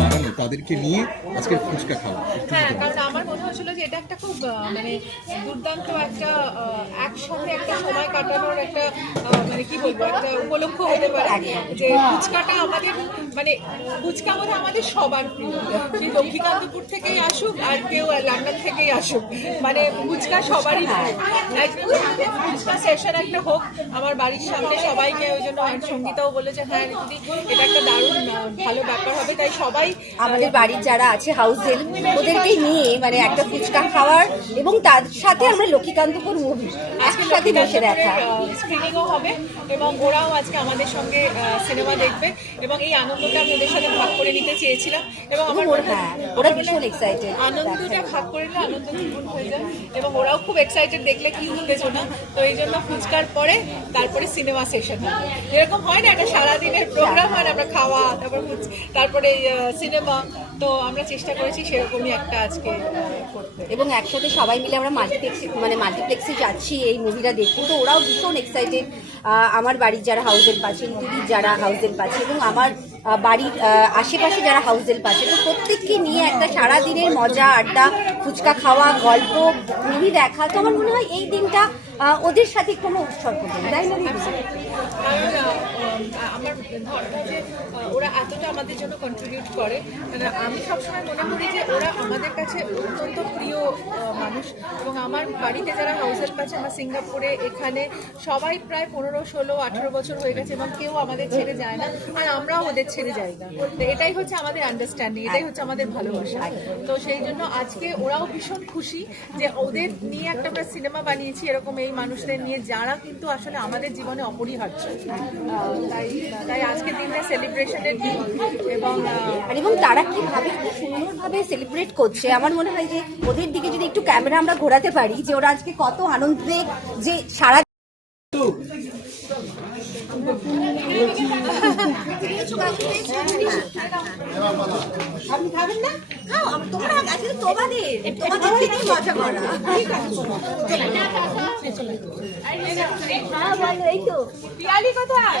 হ্যাঁ, তাদেরকে নিয়ে আজকে ফুচকা খাওয়া। এটা একটা খুব মানে দুর্দান্ত একটা একসাথে একটা সময় কাটানোর একটা মানে কি বলব একটা উপলক্ষ হতে পারে যে ফুচকাটা আমাদের মানে ফুচকা বোধ আমাদের সবার প্রিয়। সেই লক্ষ্মীকান্তপুর থেকেই আসুক আর কেউ লন্ডন থেকেই আসুক। মানে ফুচকা সবারই ফুচকা সেশন একটা হোক আমার বাড়ির সামনে সবাইকে ওই জন্য সঙ্গীতাও বলেছে হ্যাঁ দিদি এটা একটা দারুণ ভালো ব্যাপার হবে। তাই সবাই আমাদের বাড়ির যারা আছে হাউস ওদেরকে নিয়ে মানে একটা ফুচকা খাওয়ার এবং তার সাথে আমরা লক্ষ্মীকান্তপুর মুভি একসাথে বসে দেখা। স্ক্রিনিংও হবে এবং ওরাও আজকে আমাদের সঙ্গে সিনেমা দেখবে এবং এই আনন্দটা আমি ওদের সাথে ভাগ করে নিতে চেয়েছিলাম এবং আমার ওরা- হয়- ভীষণ excited আনন্দটা ভাগ করে নিলে আনন্দ দ্বিগুণ হয়ে যায় এবং ওরাও খুব এক্সাইটেড দেখলে কি উত্তেজনা তো এই জন্য ফুচকার পরে তারপরে সিনেমা সেশন হবে। এরকম হয় না একটা সারাদিনের প্রোগ্রাম হয় আমরা খাওয়া তারপর তারপরে সিনেমা তো আমরা চেষ্টা করেছি সেরকমই একটা আজকে এবং একসাথে সবাই মিলে আমরা মাল্টিপ্লেক্সে মানে মাল্টিপ্লেক্সে যাচ্ছি এই মুভিটা দেখতে। তো ওরাও ভীষণ এক্সাইটেড আমার বাড়ির যারা হাউসের পাচ্ছে দিদির যারা হাউসের পাচ্ছে এবং আমার বাড়ির আশেপাশে যারা হাউস হেল্প আছে, তো প্রত্যেককে নিয়ে একটা সারা দিনের মজা, আড্ডা, ফুচকা খাওয়া, গল্প মুভি দেখা, তো আমার মনে হয় এই দিনটা ওদের সাথে কোনো উৎসব করবে তাই না ওরা এতটা আমাদের জন্য কন্ট্রিবিউট করে মানে আমি সবসময় মনে করি যে ওরা আমাদের কাছে অত্যন্ত প্রিয় মানুষ এবং আমার বাড়িতে যারা হাউসের কাছে আমার সিঙ্গাপুরে এখানে সবাই প্রায় পনেরো, ষোলো, আঠেরো বছর হয়ে গেছে এবং কেউ আমাদের ছেড়ে যায় না আর আমরাও ওদের ছেড়ে যাই না। এটাই হচ্ছে আমাদের আন্ডারস্ট্যান্ডিং এটাই হচ্ছে আমাদের ভালোবাসা। তো সেই জন্য আজকে ওরাও ভীষণ খুশি যে ওদের নিয়ে একটা আমরা সিনেমা বানিয়েছি এরকম এই মানুষদের নিয়ে যারা কিন্তু আসলে আমাদের জীবনে অপরিহার্য। তাই তাই আজকের দিনটা সেলিব্রেশনের দিন। এবং এবং তারা কীভাবে কি সুন্দরভাবে সেলিব্রেট করছে আমার মনে হয় যে ওদের দিকে যদি একটু ক্যামেরা আমরা ঘোরাতে পারি যে ওরা আজকে কত আনন্দে যে সারা এই তো কোথায়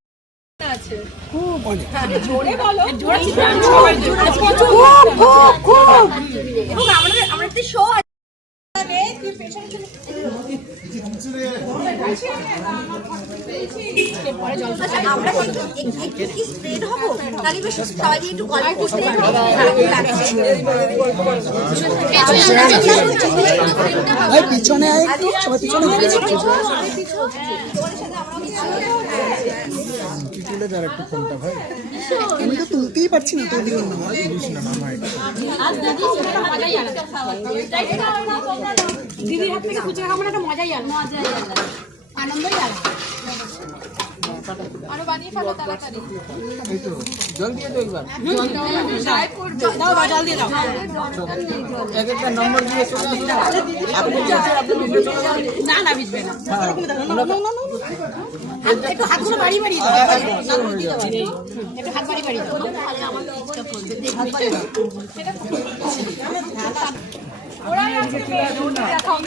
আছে। হ্যাঁ, জোরে বলো খুব খুব খুব এবং আমাদের আমাদের শো আমরা কি একটু- একটু কি স্প্রেড হব তাহলে বেশ সবাই একটু গল্প করতে পিছনে আয় পিছনে তুলে যার একটু ফোনটা ভাই। আমি তো তুলতেই পারছি না তোর দিকে না। দিদির হাত থেকে ফুচকা খাব না একটা মজাই আলো মজাই আনন্দই আলো আরও বানিয়ে ফেলো তাড়াতাড়ি। এই তো জল দিয়ে তো একবার দাও। দাও। জল দিয়ে দাও এক একটা নম্বর দিয়ে চলে আসবে আপনি যেতে আপনি ভিডিও চলে না না না। একটু হাতগুলো বাড়িয়ে বাড়িয়ে দাও। একটু হাত বাড়িয়ে বাড়িয়ে দাও। ওরাই আছে দেখাও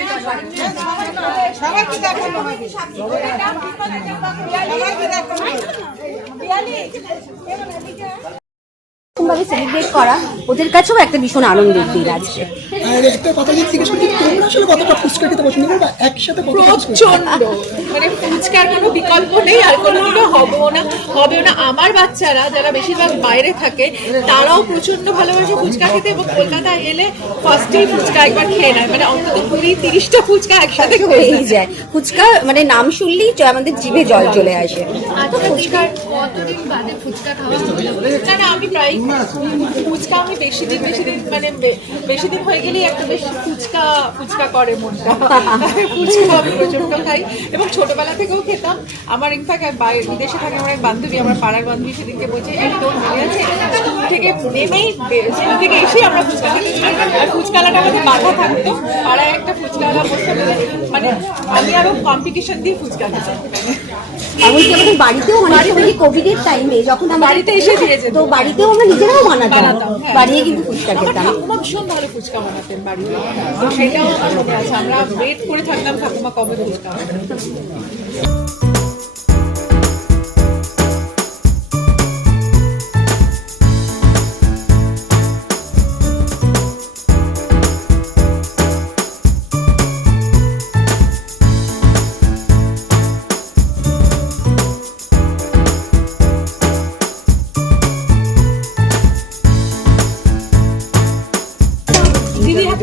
সবাইকে দেখো। ভাবে সেলিব্রেট করা ওদের কাছেও একটা ভীষণ আনন্দের দিন আজকে। আর একটা কথা যদি জিজ্ঞেস করি তোমরা আসলে কতটা ফুচকা খেতে পছন্দ করো বা একসাথে প্রচণ্ড মানে ফুচকার কোনো বিকল্প নেই আর কোনোদিনও হবেও না হবেও না। আমার বাচ্চারা যারা বেশিরভাগ বাইরে থাকে তারাও প্রচণ্ড ভালোবাসে ফুচকা খেতে এবং কলকাতায় এলে ফার্স্টেই ফুচকা একবার খেয়ে নেয়। মানে অন্তত কুড়ি তিরিশটা ফুচকা একসাথে খেয়ে যায়। ফুচকা মানে নাম শুনলেই আমাদের জিভে জল চলে আসে। আচ্ছা ফুচকার কতদিন বাদে ফুচকা খাওয়া না আমি প্রায় ফুচকা আমি বেশি দিন বেশি দিন মানে বেশি দিন হয়ে গেলেই একটা বেশ ফুচকা ফুচকা করে মনটা। ফুচকা আমি প্রচণ্ড খাই। এবং ছোটবেলা থেকেও খেতাম। আমার ইনফ্যাক্ট বিদেশে থাকে আমার এক বান্ধবী আমার পাড়ার বান্ধবী সেদিনকে বলছে তোর মনে আছে? স্কুল থেকে নেমেই স্কুল থেকে এসেই আমরা ফুচকা আর ফুচকালাটা আমাদের বাধা থাকতো। পাড়ায় একটা ফুচকাওয়ালা বসে মানে আমি আরও কম্পিটিশন দিয়ে ফুচকা খেতাম। এমনকি আমাদের বাড়িতেও অনেক সময় কোভিড এর টাইমে যখন বাড়িতে এসে দিয়ে যেত। তো বাড়িতেও আমরা নিজেরাও বানাতাম বানাতাম, বাড়িয়ে কিন্তু ফুচকা খেতাম। ঠাকুমা ভীষণ ভালো ফুচকা বানাতেন বাড়িতে। তো সেটাও আমার মনে আছে। আমরা ওয়েট করে থাকতাম ঠাকুমা কবে ফুচকা বানাবে।